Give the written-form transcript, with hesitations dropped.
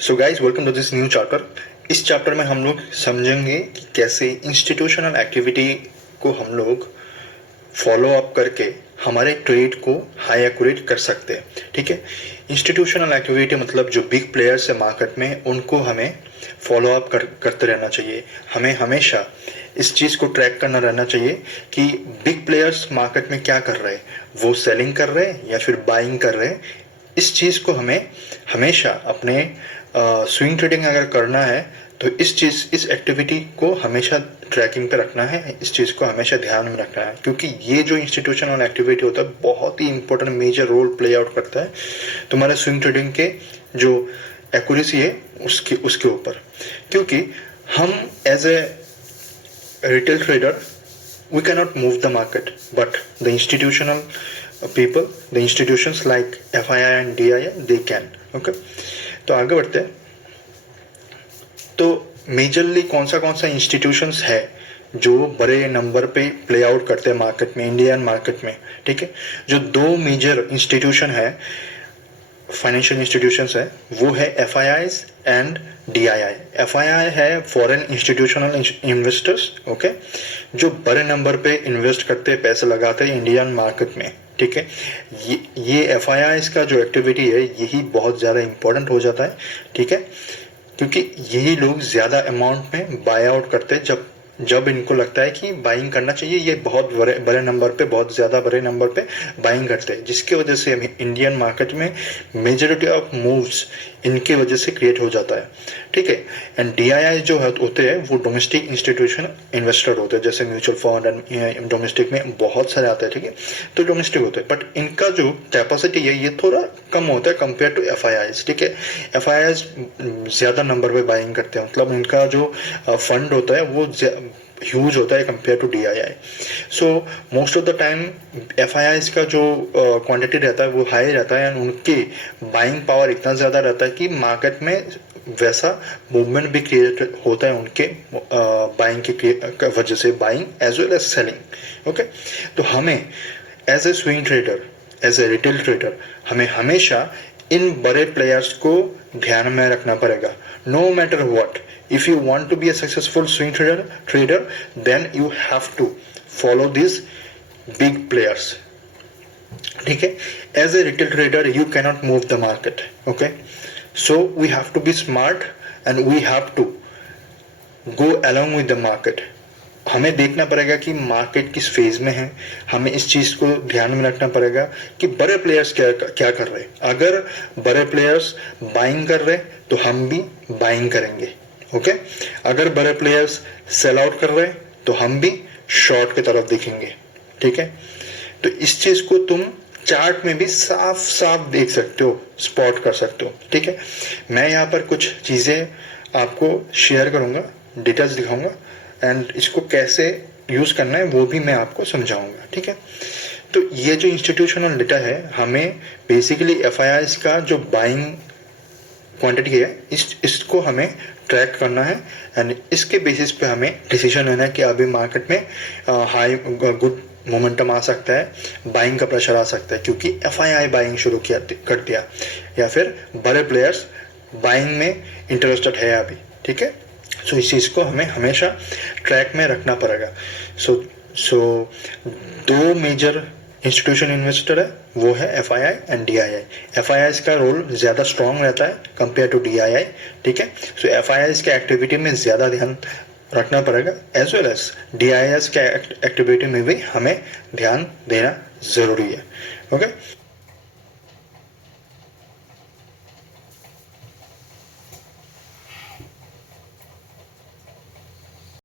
So guys welcome to this new chapter. इस चैप्टर में हम लोग समझेंगे कि कैसे इंस्टीट्यूशनल एक्टिविटी को हम लोग फॉलो अप करके हमारे ट्रेड को हाई एक्यूरेट कर सकते हैं। ठीक है, इंस्टीट्यूशनल एक्टिविटी मतलब जो बिग प्लेयर्स है मार्केट में उनको हमें फॉलो अप करते रहना चाहिए। हमें हमेशा इस चीज़ को ट्रैक करना रहना चाहिए कि बिग प्लेयर्स मार्केट में क्या कर रहे हैं, वो सेलिंग कर रहे हैं या फिर बाइंग कर रहे हैं। इस चीज़ को हमें हमेशा अपने स्विंग ट्रेडिंग अगर करना है तो इस एक्टिविटी को हमेशा ट्रैकिंग पे रखना है, इस चीज़ को हमेशा ध्यान में रखना है, क्योंकि ये जो इंस्टीट्यूशनल एक्टिविटी होता है बहुत ही important major role play out करता है तुम्हारे स्विंग ट्रेडिंग के जो एक्यूरेसी है उसके ऊपर। क्योंकि हम as a retail trader we cannot move the market, but the institutional people, the institutions like FII and DII, they can. Okay, तो आगे बढ़ते हैं। तो मेजरली कौन सा इंस्टीट्यूशंस है जो बड़े नंबर पे प्ले आउट करते हैं मार्केट में, इंडियन मार्केट में। ठीक है, जो दो मेजर इंस्टीट्यूशन है, फाइनेंशियल इंस्टीट्यूशंस है, वो है FIIs एंड DII। FII है फॉरेन इंस्टीट्यूशनल इन्वेस्टर्स, ओके, जो बड़े नंबर पे इन्वेस्ट करते हैं, पैसे लगाते हैं इंडियन मार्केट में। ठीक है, ये FIIs का जो एक्टिविटी है यही बहुत ज़्यादा इंपॉर्टेंट हो जाता है। ठीक है, क्योंकि यही लोग ज़्यादा अमाउंट में बाय आउट करते हैं जब इनको लगता है कि बाइंग करना चाहिए। ये बहुत बड़े नंबर पे, बहुत ज़्यादा बड़े नंबर पे बाइंग करते हैं, जिसकी वजह से इंडियन मार्केट में मेजॉरिटी ऑफ मूव्स इनके वजह से क्रिएट हो जाता है। ठीक है, एंड DII जो होते हैं वो डोमेस्टिक इंस्टीट्यूशन इन्वेस्टर होते हैं, जैसे म्यूचुअल फंड एंड डोमेस्टिक में बहुत सारे आते हैं। ठीक है, तो डोमेस्टिक होते हैं, बट इनका जो कैपेसिटी है ये थोड़ा कम होता है कंपेयर टू FIIs। ठीक है, FIIs ज़्यादा नंबर पे बाइंग करते हैं, मतलब इनका जो फंड होता है वो ह्यूज होता है compare to DII। So most of the time FIIs का जो क्वांटिटी रहता है वो हाई रहता है, एंड उनके बाइंग पावर इतना ज़्यादा रहता है कि मार्केट में वैसा मूवमेंट भी क्रिएट होता है उनके बाइंग की वजह से, buying as well as selling. Okay, तो हमें as a swing trader, as a retail trader, हमें हमेशा इन बड़े प्लेयर्स को ध्यान में रखना पड़ेगा, no matter what. If you want to be a successful swing trader, then you have to follow these big players. ठीक है, as a retail trader you cannot move the market. Okay, so we have to be smart and we have to go along with the market. हमें देखना पड़ेगा कि market किस phase में है, हमें इस चीज़ को ध्यान में रखना पड़ेगा कि बड़े प्लेयर्स क्या कर रहे हैं। अगर बड़े प्लेयर्स बाइंग कर रहे हैं तो हम भी बाइंग करेंगे। ओके, अगर बड़े प्लेयर्स सेल आउट कर रहे हैं तो हम भी शॉर्ट की तरफ देखेंगे। ठीक है, तो इस चीज़ को तुम चार्ट में भी साफ साफ देख सकते हो, स्पॉट कर सकते हो। ठीक है, मैं यहाँ पर कुछ चीज़ें आपको शेयर करूँगा, डिटेल्स दिखाऊंगा, एंड इसको कैसे यूज़ करना है वो भी मैं आपको समझाऊंगा। ठीक है, तो ये जो इंस्टीट्यूशनल डेटा है, हमें बेसिकली FIIs का जो बाइंग क्वांटिटी है इसको हमें ट्रैक करना है, एंड इसके बेसिस पे हमें डिसीजन लेना है कि अभी मार्केट में हाई गुड मोमेंटम आ सकता है, बाइंग का प्रेशर आ सकता है क्योंकि FII बाइंग शुरू कर दिया, या फिर बड़े प्लेयर्स बाइंग में इंटरेस्टेड है अभी। ठीक है, सो इस चीज़ को हमें हमेशा ट्रैक में रखना पड़ेगा। सो दो मेजर इंस्टीट्यूशन इन्वेस्टर है, वो है FII एंड DII। FIIs का रोल ज़्यादा स्ट्रॉन्ग रहता है कंपेयर टू DII। ठीक है, सो FIIs के एक्टिविटी में ज़्यादा ध्यान रखना पड़ेगा, एज वेल एज DIIs के एक्टिविटी में भी हमें ध्यान देना ज़रूरी है। ओके।